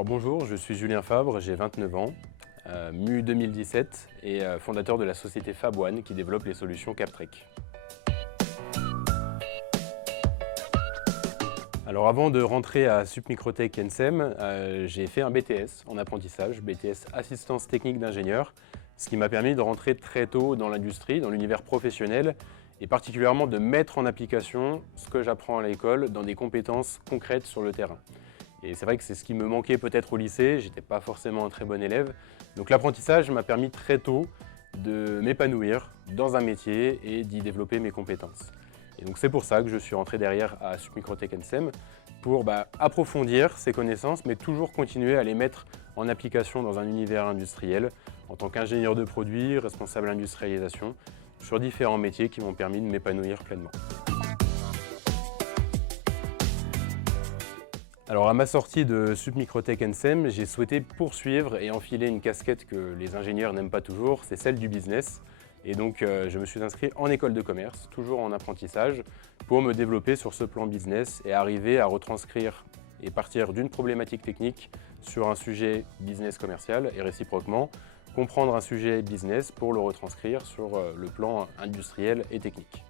Alors bonjour, je suis Julien Fabre, j'ai 29 ans, MU 2017 et fondateur de la société FabOne qui développe les solutions Captrec. Alors avant de rentrer à Supmicrotech NSEM, j'ai fait un BTS en apprentissage, BTS assistance technique d'ingénieur, ce qui m'a permis de rentrer très tôt dans l'industrie, dans l'univers professionnel et particulièrement de mettre en application ce que j'apprends à l'école dans des compétences concrètes sur le terrain. Et c'est vrai que c'est ce qui me manquait peut-être au lycée, j'étais pas forcément un très bon élève. Donc l'apprentissage m'a permis très tôt de m'épanouir dans un métier et d'y développer mes compétences. Et donc c'est pour ça que je suis rentré derrière à Supmicrotech NSEM pour approfondir ces connaissances, mais toujours continuer à les mettre en application dans un univers industriel en tant qu'ingénieur de produits, responsable industrialisation, sur différents métiers qui m'ont permis de m'épanouir pleinement. Alors à ma sortie de Supmicrotech NSEM, j'ai souhaité poursuivre et enfiler une casquette que les ingénieurs n'aiment pas toujours, c'est celle du business. Et donc je me suis inscrit en école de commerce, toujours en apprentissage, pour me développer sur ce plan business et arriver à retranscrire et partir d'une problématique technique sur un sujet business commercial et réciproquement, comprendre un sujet business pour le retranscrire sur le plan industriel et technique.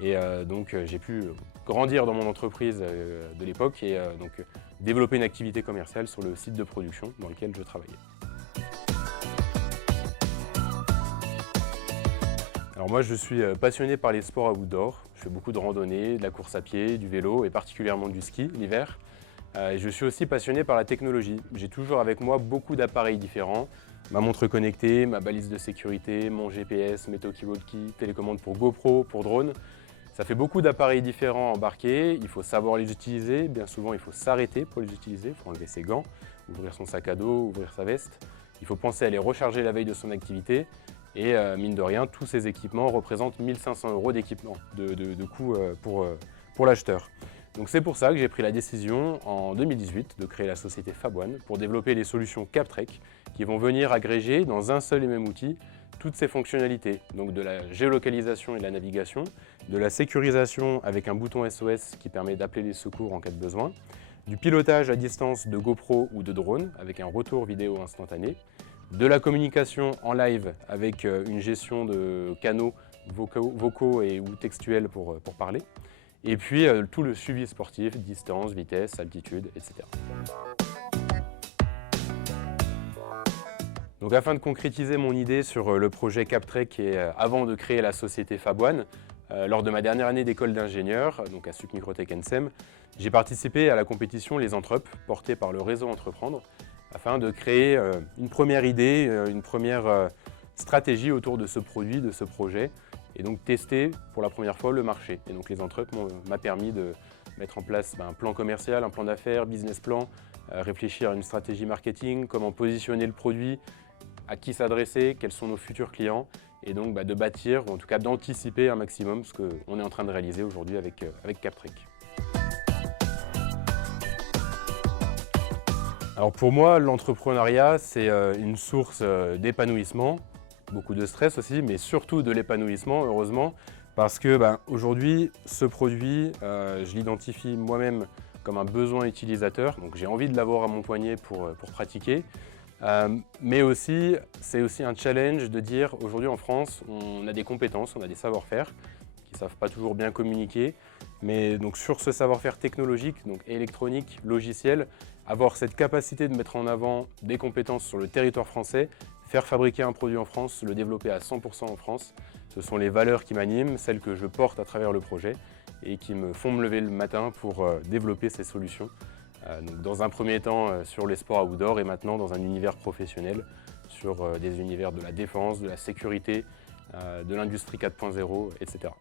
Et donc j'ai pu grandir dans mon entreprise de l'époque et donc développer une activité commerciale sur le site de production dans lequel je travaillais. Alors moi je suis passionné par les sports outdoor, je fais beaucoup de randonnées, de la course à pied, du vélo et particulièrement du ski l'hiver. Et je suis aussi passionné par la technologie. J'ai toujours avec moi beaucoup d'appareils différents, ma montre connectée, ma balise de sécurité, mon GPS, mes talkie-walkie, télécommande pour GoPro, pour drone. Ça fait beaucoup d'appareils différents embarqués, il faut savoir les utiliser, bien souvent il faut s'arrêter pour les utiliser, il faut enlever ses gants, ouvrir son sac à dos, ouvrir sa veste. Il faut penser à les recharger la veille de son activité et mine de rien, tous ces équipements représentent 1 500 € d'équipement, de coût pour l'acheteur. Donc c'est pour ça que j'ai pris la décision en 2018 de créer la société FabOne pour développer les solutions Captrec qui vont venir agréger dans un seul et même outil toutes ces fonctionnalités, donc de la géolocalisation et de la navigation, de la sécurisation avec un bouton SOS qui permet d'appeler les secours en cas de besoin, du pilotage à distance de GoPro ou de drone avec un retour vidéo instantané, de la communication en live avec une gestion de canaux vocaux et ou textuels pour parler, et puis tout le suivi sportif, distance, vitesse, altitude, etc. Donc afin de concrétiser mon idée sur le projet Captrec et avant de créer la société FabOne, lors de ma dernière année d'école d'ingénieur, donc à Supmicrotech NSEM, j'ai participé à la compétition Les Entrep, portée par le réseau Entreprendre, afin de créer une première idée, une première stratégie autour de ce produit, de ce projet, et donc tester pour la première fois le marché. Et donc Les Entrep m'a permis de mettre en place un plan commercial, un plan d'affaires, business plan, réfléchir à une stratégie marketing, comment positionner le produit, à qui s'adresser, quels sont nos futurs clients, et donc de bâtir, ou en tout cas d'anticiper un maximum ce qu'on est en train de réaliser aujourd'hui avec Captrec. Alors pour moi, l'entrepreneuriat, c'est une source d'épanouissement, beaucoup de stress aussi, mais surtout de l'épanouissement, heureusement, parce que aujourd'hui, ce produit, je l'identifie moi-même comme un besoin utilisateur, donc j'ai envie de l'avoir à mon poignet pour pratiquer. Mais aussi, c'est aussi un challenge de dire aujourd'hui en France, on a des compétences, on a des savoir-faire qui ne savent pas toujours bien communiquer. Mais donc sur ce savoir-faire technologique, donc électronique, logiciel, avoir cette capacité de mettre en avant des compétences sur le territoire français, faire fabriquer un produit en France, le développer à 100% en France, ce sont les valeurs qui m'animent, celles que je porte à travers le projet et qui me font me lever le matin pour développer ces solutions. Donc dans un premier temps sur les sports outdoor et maintenant dans un univers professionnel sur des univers de la défense, de la sécurité, de l'industrie 4.0, etc.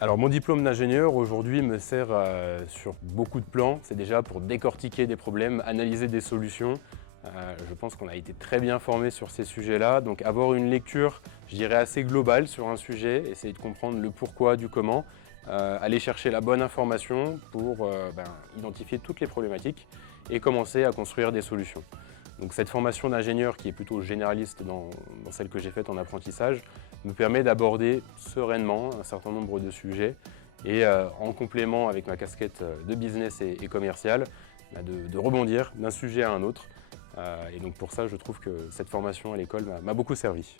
Alors mon diplôme d'ingénieur aujourd'hui me sert sur beaucoup de plans. C'est déjà pour décortiquer des problèmes, analyser des solutions. Je pense qu'on a été très bien formé sur ces sujets-là. Donc avoir une lecture, je dirais, assez globale sur un sujet, essayer de comprendre le pourquoi, du comment, aller chercher la bonne information pour identifier toutes les problématiques et commencer à construire des solutions. Donc cette formation d'ingénieur qui est plutôt généraliste dans celle que j'ai faite en apprentissage me permet d'aborder sereinement un certain nombre de sujets et en complément avec ma casquette de business et commercial, de rebondir d'un sujet à un autre. Et donc pour ça, je trouve que cette formation à l'école m'a beaucoup servi.